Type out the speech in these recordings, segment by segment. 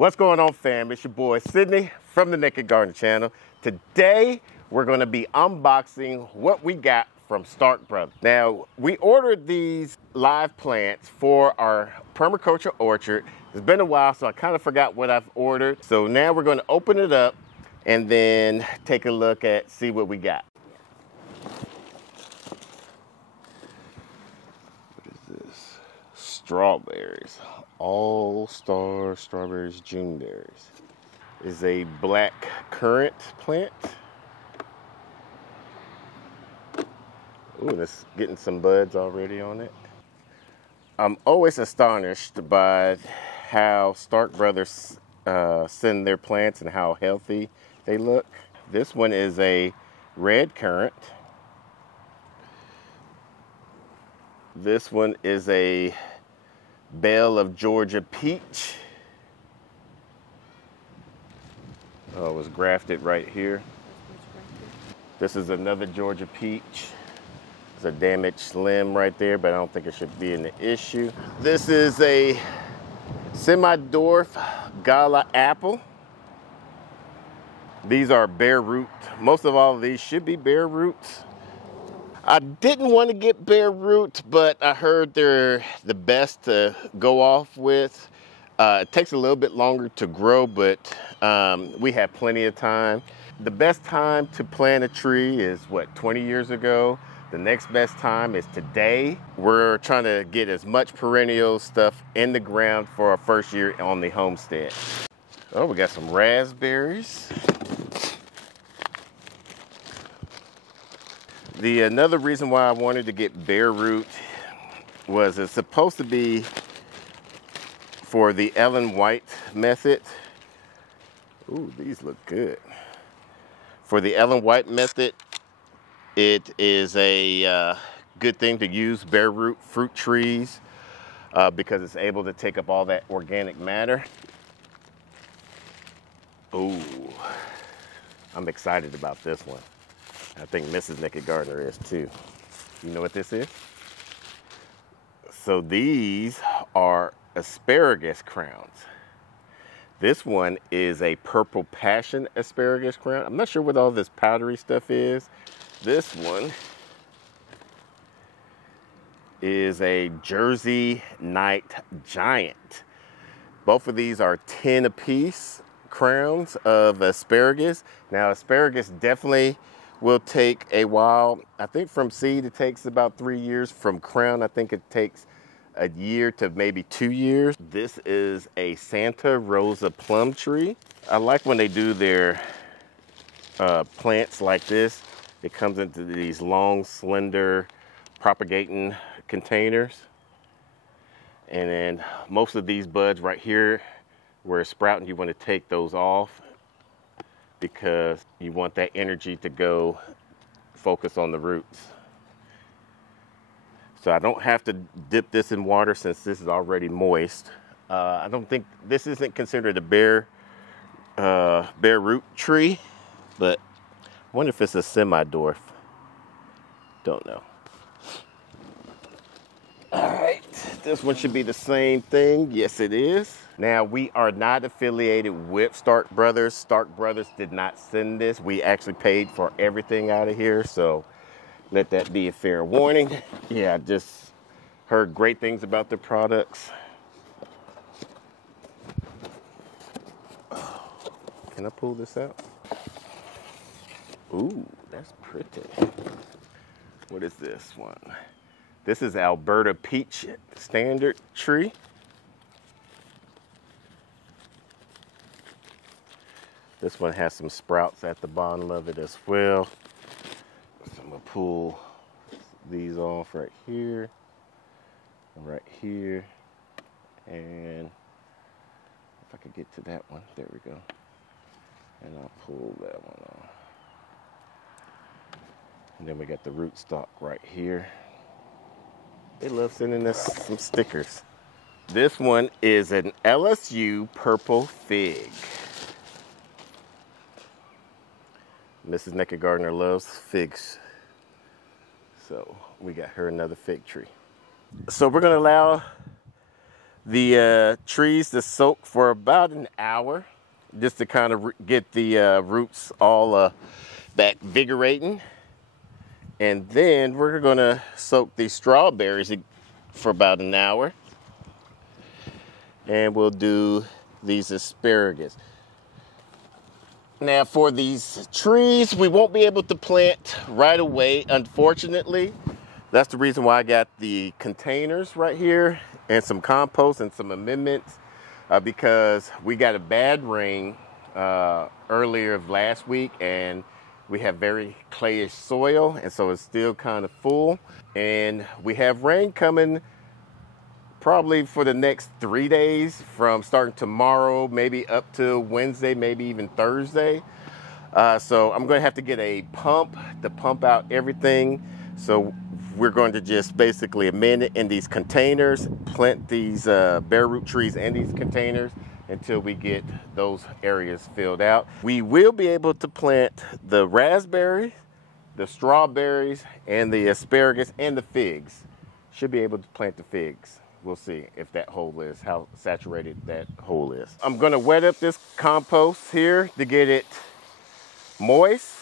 What's going on, fam? It's your boy Sydney from the Naked Garden channel. Today we're going to be unboxing what we got from Stark Brothers. Now, we ordered these live plants for our permaculture orchard. It's been a while, so I kind of forgot what I've ordered. So now we're going to open it up and then take a look at see what we got. What is this? Strawberries. All-Star Strawberries Juneberries. Is a black currant plant. Ooh, that's getting some buds already on it. I'm always astonished by how Stark Brothers send their plants and how healthy they look. This one is a red currant. This one is a Belle of Georgia peach. Oh, it was grafted right here. This is another Georgia peach. It's a damaged limb right there, but I don't think it should be an issue. This is a Semi-Dwarf Gala apple. These are bare root. Most of all of these should be bare roots. I didn't want to get bare root, but I heard they're the best to go off with. It takes a little bit longer to grow, but we have plenty of time. The best time to plant a tree is, what, 20 years ago? The next best time is today. We're trying to get as much perennial stuff in the ground for our first year on the homestead. Oh, we got some raspberries. Another reason why I wanted to get bare root was it's supposed to be for the Ellen White method. Ooh, these look good. For the Ellen White method, it is a good thing to use bare root fruit trees because it's able to take up all that organic matter. Ooh, I'm excited about this one. I think Mrs. Naked Gardener is too. You know what this is? So these are asparagus crowns. This one is a purple passion asparagus crown. I'm not sure what all this powdery stuff is. This one is a Jersey Night Giant. Both of these are 10 apiece crowns of asparagus. Now, asparagus definitely will take a while. I think from seed it takes about 3 years. From crown I think it takes a year to maybe 2 years. This is a Santa Rosa plum tree. I like when they do their plants like this. It comes into these long, slender, propagating containers. And then most of these buds right here where it's sprouting, you want to take those off because you want that energy to go focus on the roots. So I don't have to dip this in water since this is already moist. I don't think this isn't considered a bare root tree, but I wonder if it's a Semi-Dwarf. Don't know. All right, this one should be the same thing. Yes, it is. Now, we are not affiliated with Stark Brothers. Stark Brothers did not send this. We actually paid for everything out of here, so let that be a fair warning. Yeah, I just heard great things about the products. Can I pull this out? Ooh, that's pretty. What is this one? This is Alberta Peach Standard Tree. This one has some sprouts at the bottom of it as well. So I'm gonna pull these off right here, and if I could get to that one, there we go. And I'll pull that one off. And then we got the rootstock right here. They love sending us some stickers. This one is an LSU purple fig. Mrs. Naked Gardener loves figs. So we got her another fig tree. So we're gonna allow the trees to soak for about an hour, just to kind of get the roots all back vigorating. And then we're gonna soak these strawberries for about an hour. And we'll do these asparagus. Now for these trees, we won't be able to plant right away, unfortunately. That's the reason why I got the containers right here and some compost and some amendments, because we got a bad rain earlier of last week, and we have very clayish soil, and so it's still kind of full. And we have rain coming probably for the next 3 days, from starting tomorrow, maybe up to Wednesday, maybe even Thursday. So I'm going to have to get a pump to pump out everything. So we're going to just basically amend it in these containers, plant these bare root trees in these containers until we get those areas filled out. We will be able to plant the raspberries, the strawberries, and the asparagus, and the figs. Should be able to plant the figs. We'll see if that hole is, how saturated that hole is. I'm gonna wet up this compost here to get it moist,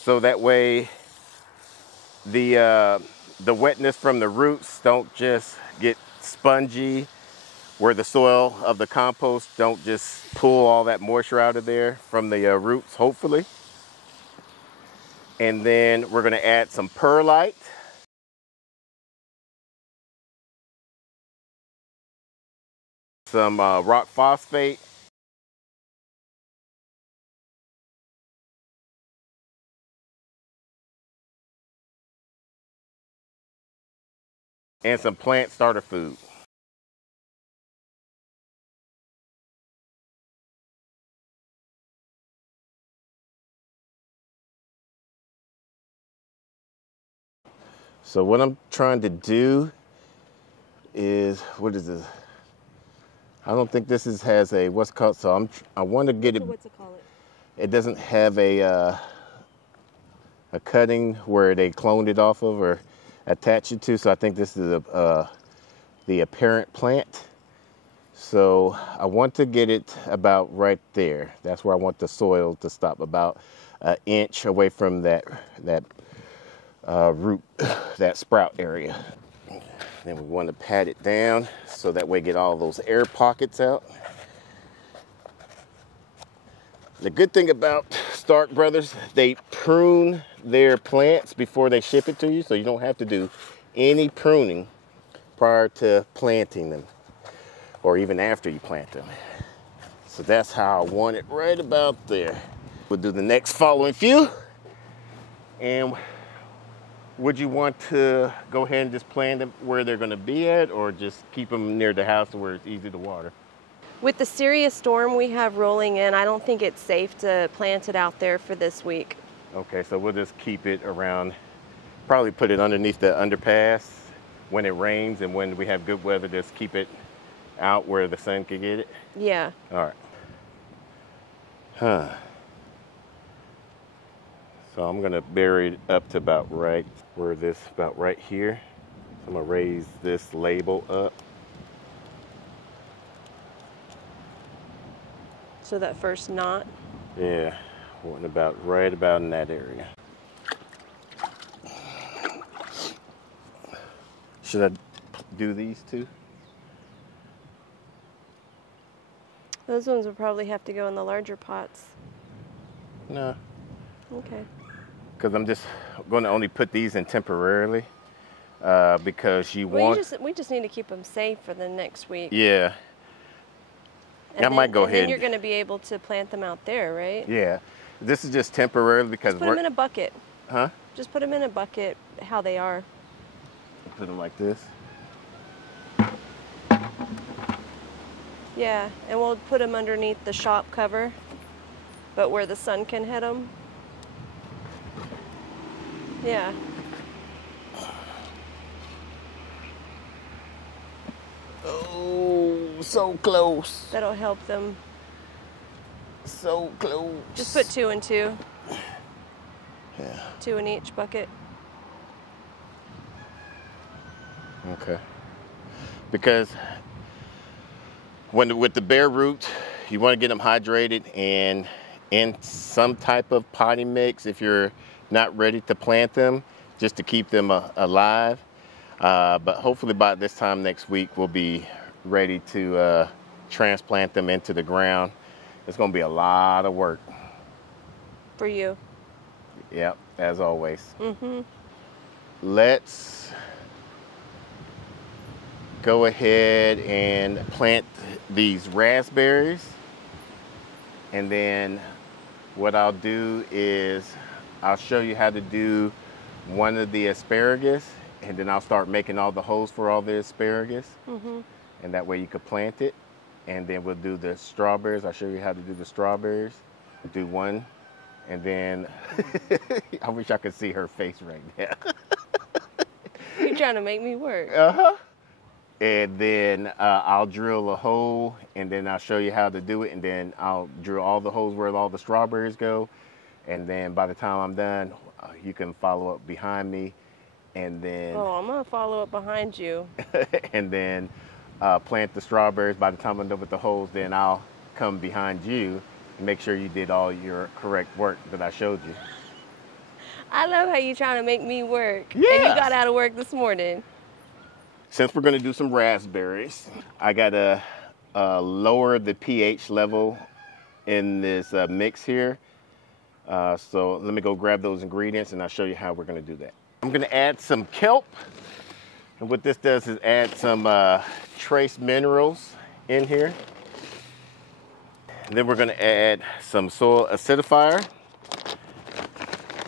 so that way the wetness from the roots don't just get spongy, where the soil of the compost don't just pull all that moisture out of there from the roots, hopefully. And then we're gonna add some perlite. Some rock phosphate. And some plant starter food. So what I'm trying to do is, what is this? I don't think this has a, what's called, so I want to get it. What's it called? It doesn't have a cutting where they cloned it off of or attach it to. So I think this is the apparent plant. So I want to get it about right there. That's where I want the soil to stop, about an inch away from that root, that sprout area. Then we want to pat it down so that way get all those air pockets out. The good thing about Stark Brothers, they prune their plants before they ship it to you, so you don't have to do any pruning prior to planting them, or even after you plant them. So that's how I want it, right about there. We'll do the next following few. And would you want to go ahead and just plant them where they're going to be at, or just keep them near the house where it's easy to water? With the serious storm we have rolling in, I don't think it's safe to plant it out there for this week. Okay, so we'll just keep it around, probably put it underneath the underpass when it rains, and when we have good weather, just keep it out where the sun can get it? Yeah. All right. Huh. So I'm gonna bury it up to about right where this, about right here. So I'm gonna raise this label up. So that first knot? Yeah, wanting about right about in that area. Should I do these two? Those ones will probably have to go in the larger pots. No. Okay. Because I'm just going to only put these in temporarily, because we just need to keep them safe for the next week. Yeah. And I might go and ahead. then you're going to be able to plant them out there, right? Yeah. This is just temporarily because just put them in a bucket. Huh? Just put them in a bucket how they are. Put them like this. Yeah, and we'll put them underneath the shop cover, but where the sun can hit them. Yeah. Oh, so close. That'll help them. So close. Just put 2 and 2. Yeah. 2 in each bucket. Okay. because with the bare root, you want to get them hydrated and in some type of potting mix if you're not ready to plant them, just to keep them alive. But hopefully by this time next week, we'll be ready to transplant them into the ground. It's going to be a lot of work. For you. Yep, as always. Mm-hmm. Let's go ahead and plant these raspberries. And then what I'll do is I'll show you how to do one of the asparagus, and then I'll start making all the holes for all the asparagus. Mm-hmm. And that way you could plant it. And then we'll do the strawberries. I'll show you how to do the strawberries. Do one. And then I wish I could see her face right now. You're trying to make me work. Uh-huh. And then I'll drill a hole, and then I'll show you how to do it, and then I'll drill all the holes where all the strawberries go. And then by the time I'm done, you can follow up behind me, and then... Oh, I'm going to follow up behind you. And then plant the strawberries. By the time I'm done with the holes, then I'll come behind you and make sure you did all your correct work that I showed you. I love how you're trying to make me work. Yes. And you got out of work this morning. Since we're going to do some raspberries, I got to lower the pH level in this mix here. So let me go grab those ingredients and I'll show you how we're going to do that. I'm going to add some kelp. And what this does is add some trace minerals in here. And then we're going to add some soil acidifier.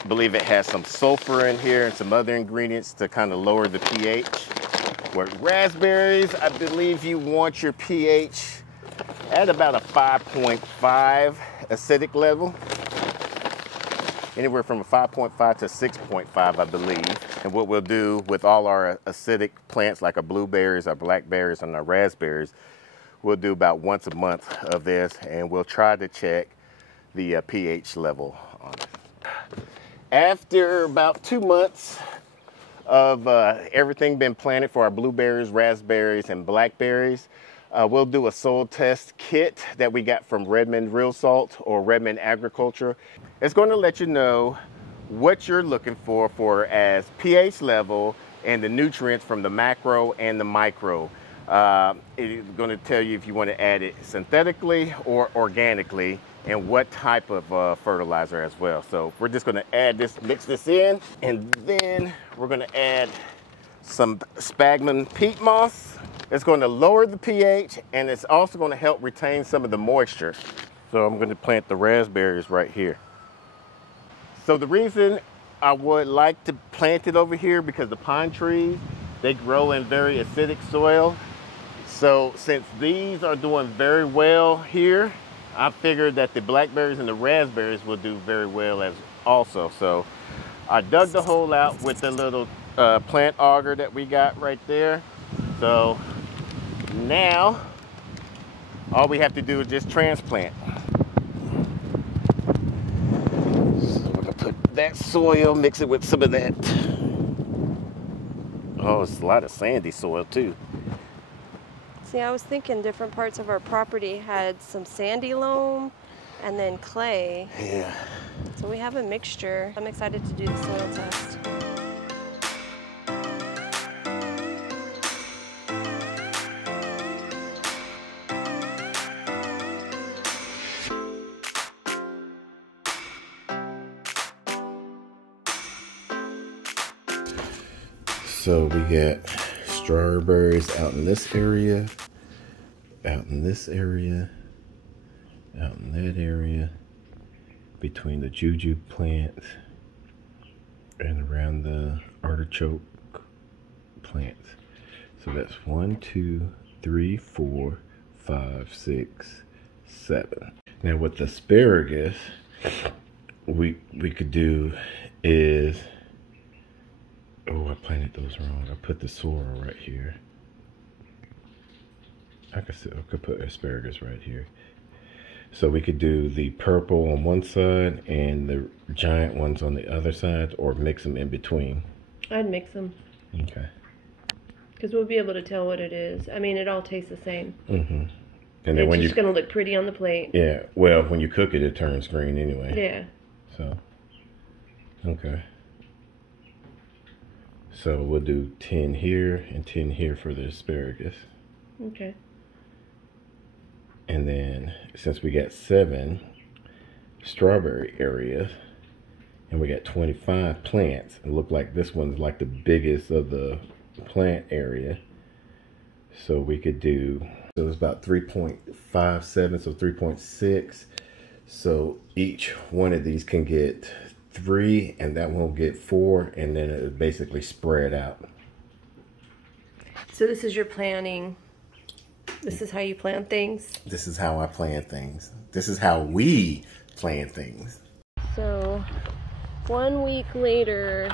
I believe it has some sulfur in here and some other ingredients to kind of lower the pH. With raspberries, I believe you want your pH at about a 5.5 acidic level. Anywhere from a 5.5 to 6.5, I believe. And what we'll do with all our acidic plants, like our blueberries, our blackberries, and our raspberries, we'll do about once a month of this, and we'll try to check the pH level on it. After about 2 months of everything been planted for our blueberries, raspberries, and blackberries, we'll do a soil test kit that we got from Redmond Real Salt or Redmond Agriculture. It's going to let you know what you're looking for as pH level and the nutrients from the macro and the micro. It's going to tell you if you want to add it synthetically or organically, and what type of fertilizer as well. So we're just going to add this, mix this in, and then we're going to add some sphagnum peat moss. It's going to lower the pH, and it's also going to help retain some of the moisture. So I'm going to plant the raspberries right here. So the reason I would like to plant it over here, because the pine trees, they grow in very acidic soil. So since these are doing very well here, I figured that the blackberries and the raspberries will do very well as also. So I dug the hole out with the little plant auger that we got right there. So now all we have to do is just transplant. So we're gonna put that soil, mix it with some of that. Oh, it's a lot of sandy soil too. See, I was thinking different parts of our property had some sandy loam and then clay. Yeah. So we have a mixture. I'm excited to do the soil test. So we got strawberries out in this area, out in this area, out in that area, between the juju plants and around the artichoke plants. So that's 1, 2, 3, 4, 5, 6, 7. Now with the asparagus, we could do is, oh, I planted those wrong. I put the sorrel right here. I could put asparagus right here. So we could do the purple on one side and the giant ones on the other side, or mix them in between. I'd mix them. Okay. Because we'll be able to tell what it is. I mean, it all tastes the same. Mm-hmm. And then it's just going to look pretty on the plate. Yeah. Well, when you cook it, it turns green anyway. Yeah. So, okay. So we'll do 10 here and 10 here for the asparagus. Okay. And then since we got 7 strawberry areas and we got 25 plants, it looked like this one's like the biggest of the plant area. So we could do, so it's about 3.57, so 3.6. So each one of these can get 3 and that one will get 4, and then it basically spread out. So this is your planning. This is how you plan things? This is how I plan things. This is how we plan things. So 1 week later,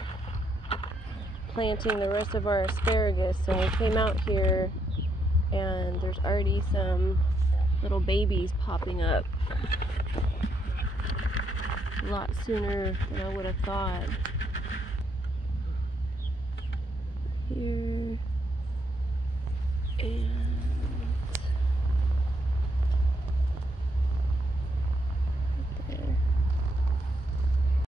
planting the rest of our asparagus, and we came out here and there's already some little babies popping up. A lot sooner than I would have thought.